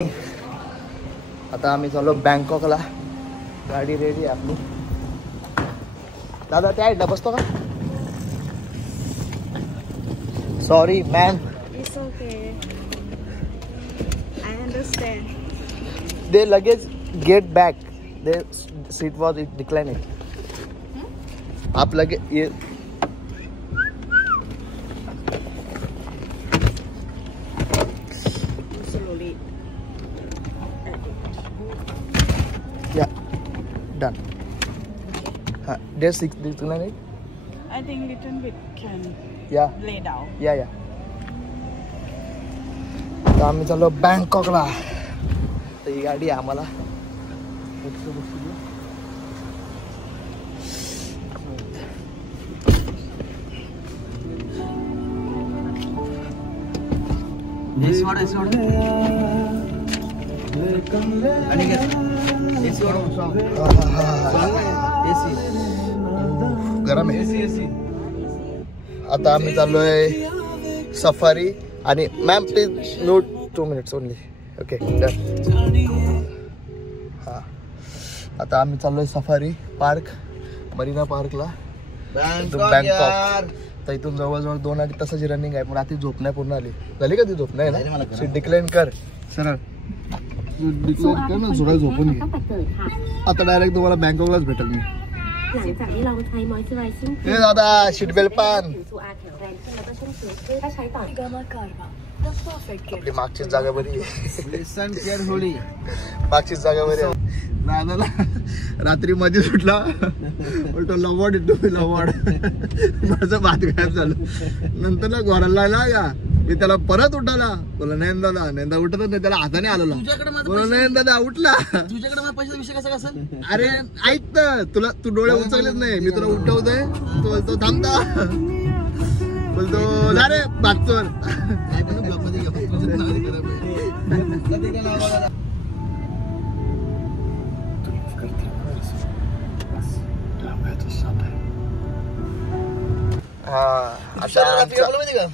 आता आम्ही चाललो बँकॉकला. गाडी रेडी आहे आपली. दादा त्या साईडला बसतो का? Sorry ma'am. It's okay. I understand. The luggage get back. The seat was declining. आप लगे ये Slowly. या डन. हाँ that 6 declining. I think little bit can या lay down. या तर आम्ही चाललो बँकॉकला. तर ही गाडी आहे आम्हाला. गरम आहे. आता आम्ही चाललोय सफारी. आणि ma'am please note 2 minutes only. Okay done. हां आता आम्ही चाललोय सफारी पार्क, मरीना पार्कला, बँकॉक. तर इथून जवळजवळ 2-2.5 तासाची रनिंग आहे. पण रात्री झोप नाही पूर्ण आली. झाली का ती झोप नाही ना? सीट डिक्लाइन कर सरळ. डिक्लाइन कर ना, थोडा झोपून घे. आता डायरेक्ट तुम्हाला बँकॉकलाच भेटेल मी. हे दादा सीट बेल्ट पान. आपली मागचीच जागा बरी आहे. मागचीच जागा बरी आहे. दादाला रात्री मध्ये सुटला बोलतो लवड येतो लवड. माझं भात गायब झालं. नंतर ना घोराला लागला का मी त्याला परत उठाला. बोला नयन दादा. नयन दादा उठतच नाही. त्याला हाताने आलो. बोला नयन दादा उठला. तुझ्याकडे मला पैशाचा विषय कसा असेल? अरे ऐक तर तुला तू डोळे उचललेच नाही. मी तुला उठवतोय. तू बोलतो थांबता. बोलतो अरे बागचोर.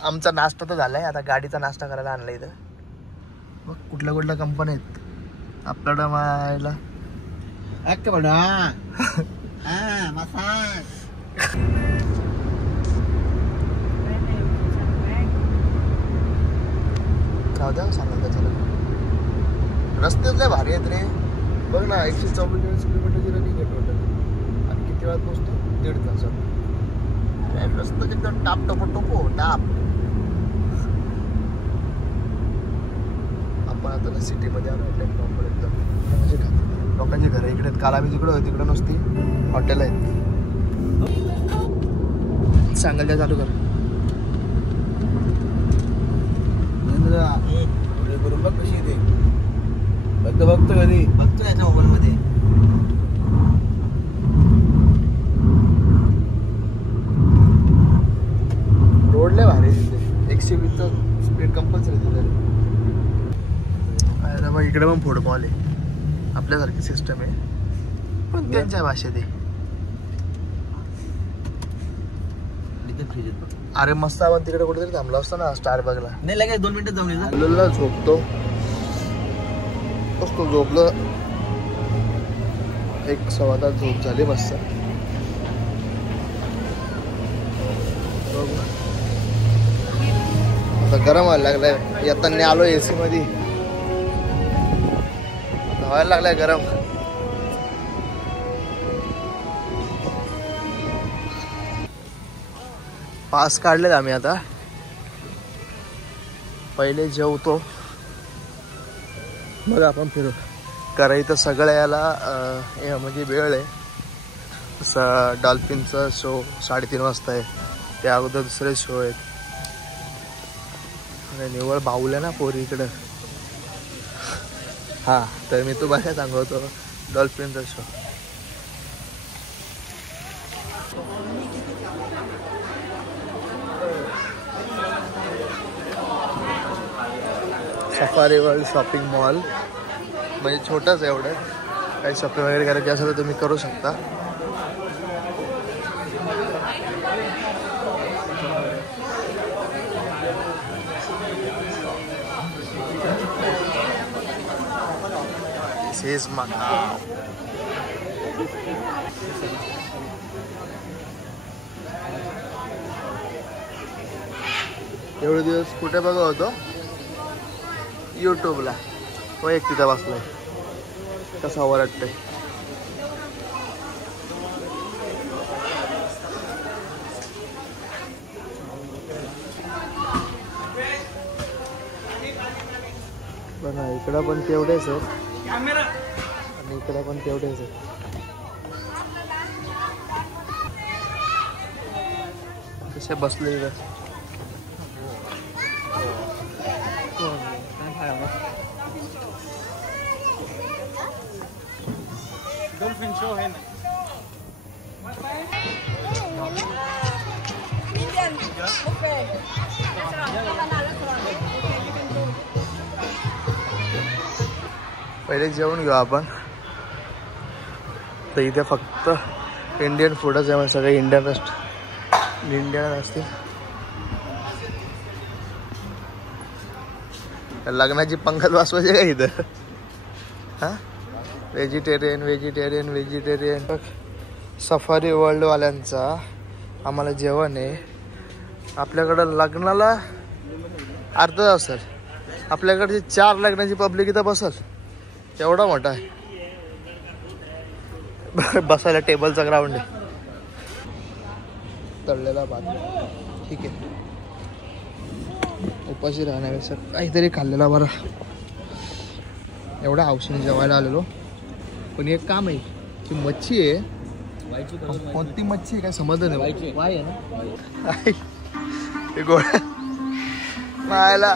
आमचा नाश्ता तर झालाय. आता गाडीचा नाश्ता करायला आणला इथं. बघ कुठल्या कंपन्या आहेत आपल्याला मायला. जाऊ द्या सांगाल त्याच्याला. रस्तेच लय भारी आहेत रे. बघ ना 144 किलोमीटरची रनिंग आहे टोटल. आणि किती वेळात पोहोचतो? 1.5 तासात. रस्ता एकदम टाप टोपो टाप. आपण आता ना सिटीमध्ये आलो. प्रॉपर एकदम लोकांची घरं इकडे आहेत. काल आम्ही तिकडे होतो तिकडे नुसती हॉटेल आहेत. सांगाल त्या चालू कर. बघ कशी येते. बघतो कधी बघतो याच्या मोबाईल मध्ये. रोडले भारी तिथे. 120 स्पीड कंपल्सरी तिथे. अरे मग इकडे पण फुटबॉल आहे. आपल्यासारखी सिस्टम आहे पण त्यांच्या भाषेत आहे. अरे मस्त आपण तिकडे कुठेतरी थांबलो असतो ना स्टार बघला. नाही लगेच 2 मिनिटं जाऊन येईल. झोपतो असतो. झोपलं 1-1.25 तास झोप झाली मस्त. आता गरम व्हायला लागलाय. येताना आलो AC मध्ये. व्हायला लागलाय गरम. पास काढलेत आम्ही. आता पहिले जेवतो मग आपण फिरू. कारण इथं सगळ्या याला म्हणजे वेळ आहे. जसं डॉल्फिनचा शो 3:30 वाजता आहे. त्या अगोदर दुसरे शो आहेत. आणि निवळ बाहुल्या ना पोरी इकडं. हां तर मी तुम्हाला सांगतो डॉल्फिनचा show. Safari world shopping mall म्हणजे छोटंच आहे. एवढं काही शॉपिंग वगैरे करायची असेल तर तुम्ही करू शकता. Is Macau. एवढे दिवस कुठे बघा होतो? यूट्यूबला. तो एक तिथं बसलाय, कसा ओरडतोय. बघा इकडं पण तेवढेच आहेत आणि इकडं पण तेवढेच आहेत. कसे बसले इकडं. पहिले जेवण घेऊ आपण. तर इथे फक्त इंडियन फूडच आहे, सगळे इंडियन असतील. लग्नाची पंगत वाजवायची का इथं? हा, व्हेजिटेरियन. सफारी वर्ल्डवाल्यांचा आम्हाला जेवण आहे. आपल्याकडं लग्नाला अर्धा तास सर, आपल्याकडची 4 लग्नाची पब्लिक इथं बसल. एवढा मोठा आहे. बसायला टेबलचा ग्राउंड आहे. तळलेला भात ठीक आहे. उपाशी राहण्यापेक्षा काहीतरी खाल्लेला बरं. एवढा हौशीने जेवायला आलेलो. पण एक काम आहे की मच्छी आहे. कोणती मच्छी आहे काय समजलं नाही. वाय आहे ना गोळ्या मायला.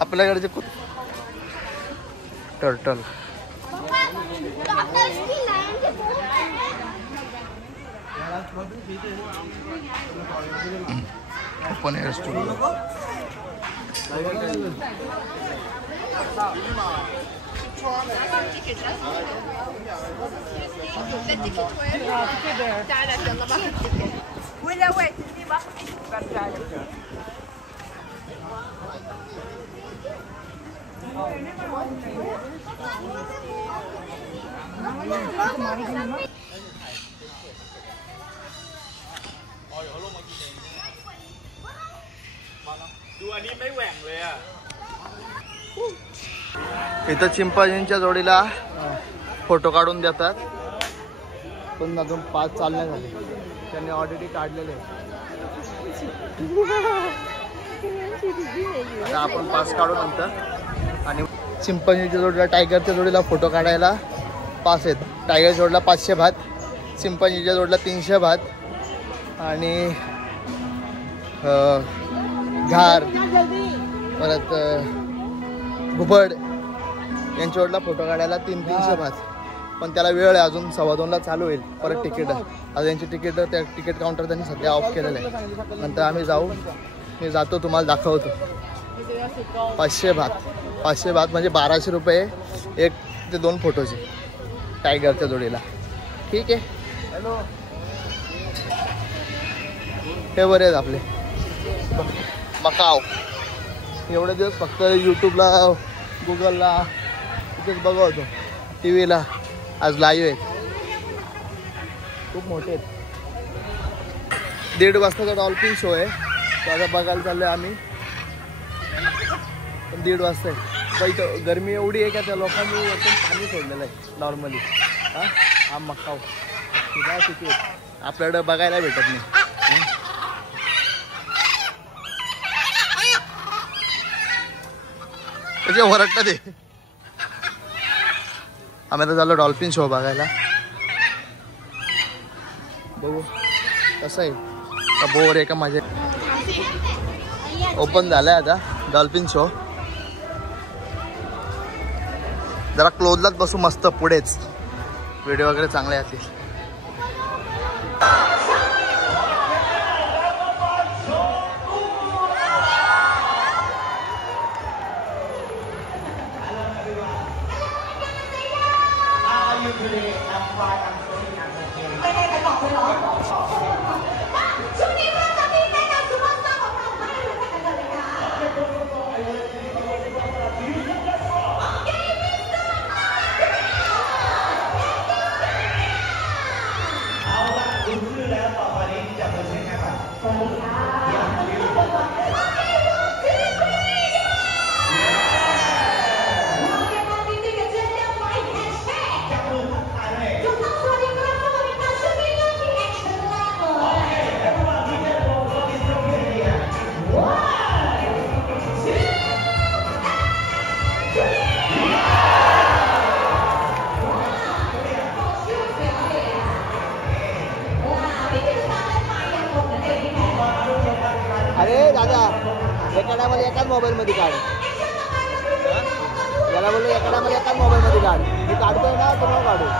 आपल्याकडचे टर्टल. Open air studio. इथं चिंपांजींच्या जोडीला फोटो काढून देतात, पण अजून 5 चालण्या झाले. त्यांनी ऑलरेडी काढलेले. आता आपण 5 काढू नंतर. आणि चिंपांजीच्या जोडीला टायगरच्या जोडीला फोटो काढायला 5 आहेत. टायगर जोडला 500 भात, चिंपांजीच्या जोडला 300 भात आणि घार परत घुबड यांच्या जोडला फोटो काढायला 300 भात. पण त्याला वेळ आहे अजून. 2:15ला चालू होईल परत तिकीट. आता यांची तिकीट त्या तिकीट काउंटर त्यांनी सध्या ऑफ केलेलं आहे. नंतर आम्ही जाऊ. मी जातो तुम्हाला दाखवतो. 500 भात म्हणजे 1200 रुपये 1 ते 2 फोटोचे टायगरच्या जोडीला. ठीक आहे. हॅलो, हे बरे आहेत आपले मकाव. एवढे दिवस फक्त यूट्यूबला गुगलला तिथेच बघा होतो, टी व्हीला. आज लाईव्ह आहेत. खूप मोठे आहेत. 1:30 वाजताचा डॉल्फिन शो आहे. तो आता बघायला चाललो आहे आम्ही. पण 1:30 वाजता आहे. इथं गरमी एवढी आहे का त्या लोकांनी वरतून पाणी सोडलेलं आहे नॉर्मली. हा मकाव काय तिथे आपल्याकडे बघायला भेटत नाही. त्याचे ओरडतात ते. आम्ही आता चाललो डॉल्फिन शो बघायला. बघू कसं आहे का बोर आहे का मजा. ओपन झालाय आता डॉल्फिन शो. जरा क्लोजलाच बसू मस्त पुढेच. व्हिडिओ वगैरे चांगले असतील. मध्ये काढ. याला बोललो एका टायमाला एकाच मोबाईल मध्ये काढ. मी काढतोय ना तुम्हाला काढू.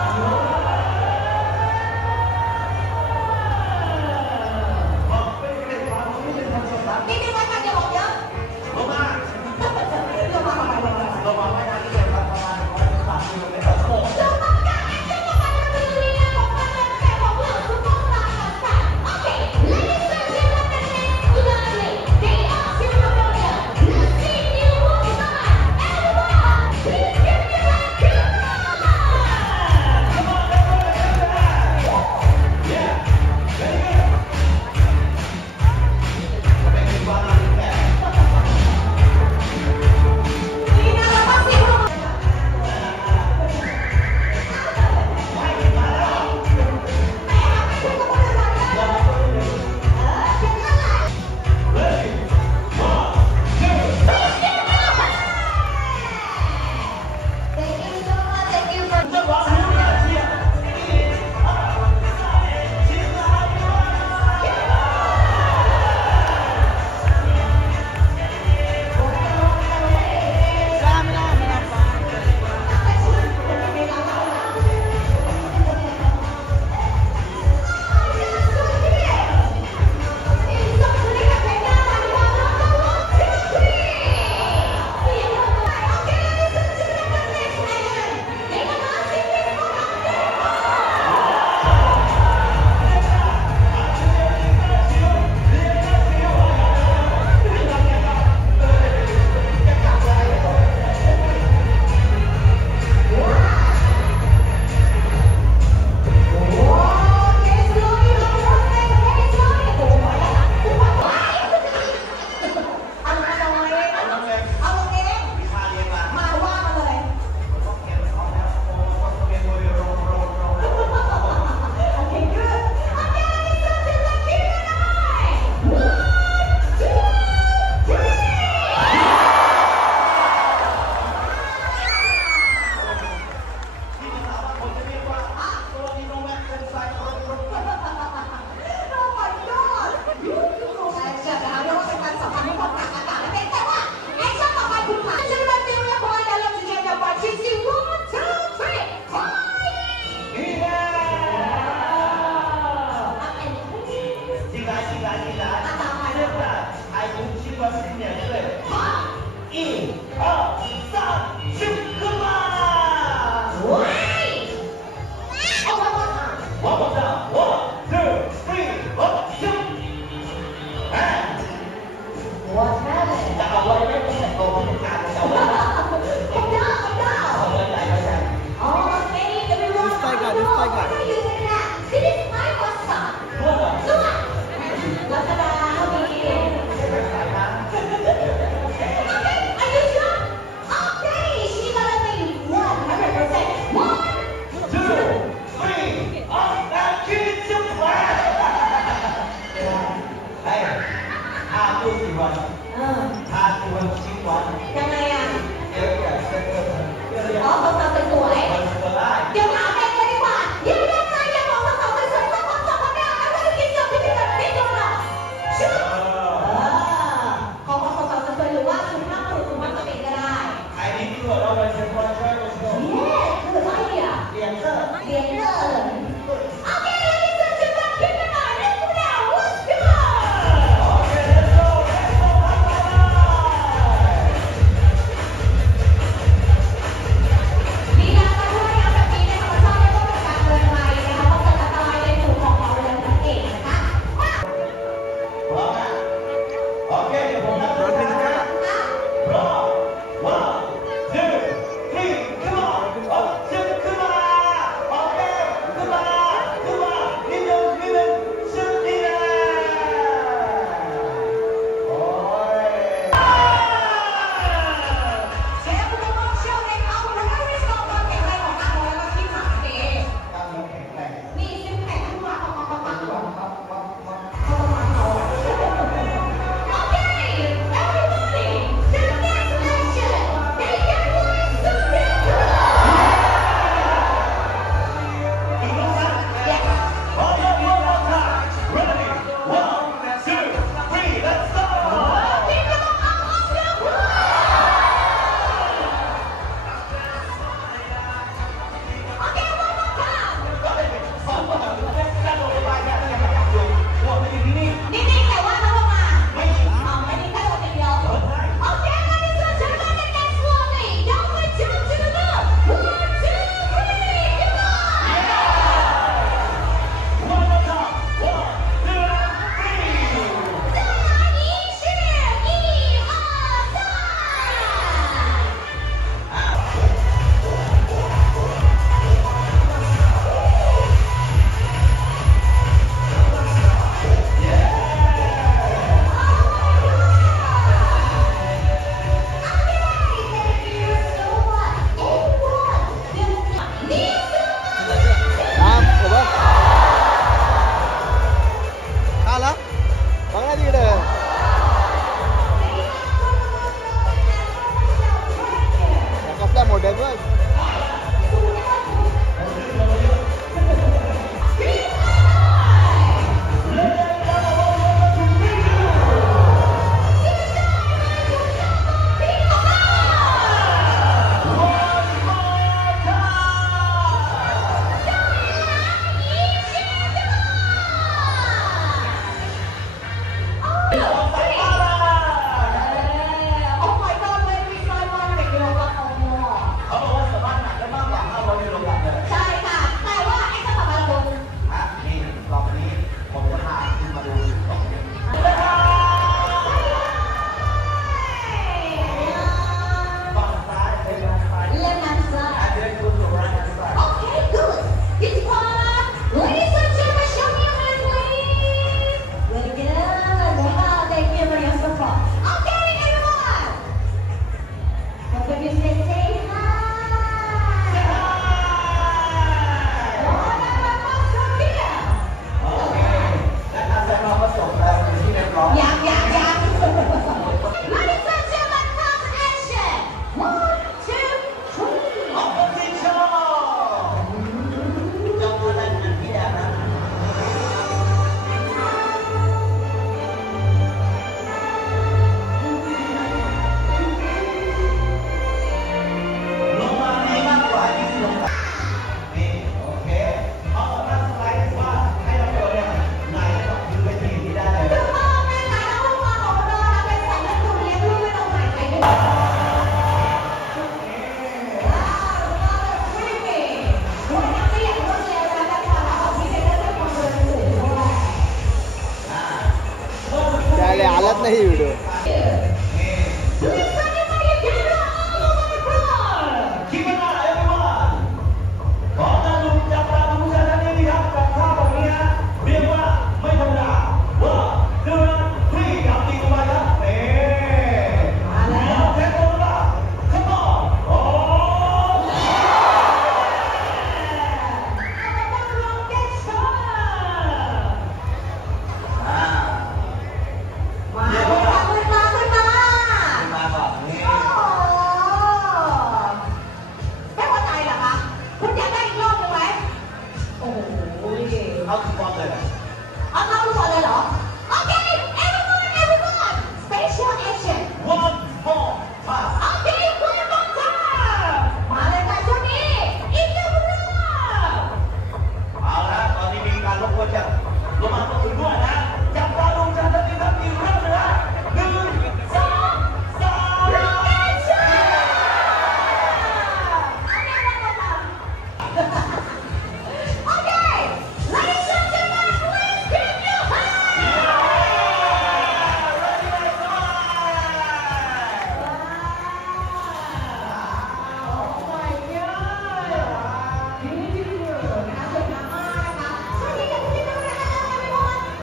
मोठ्यात बघ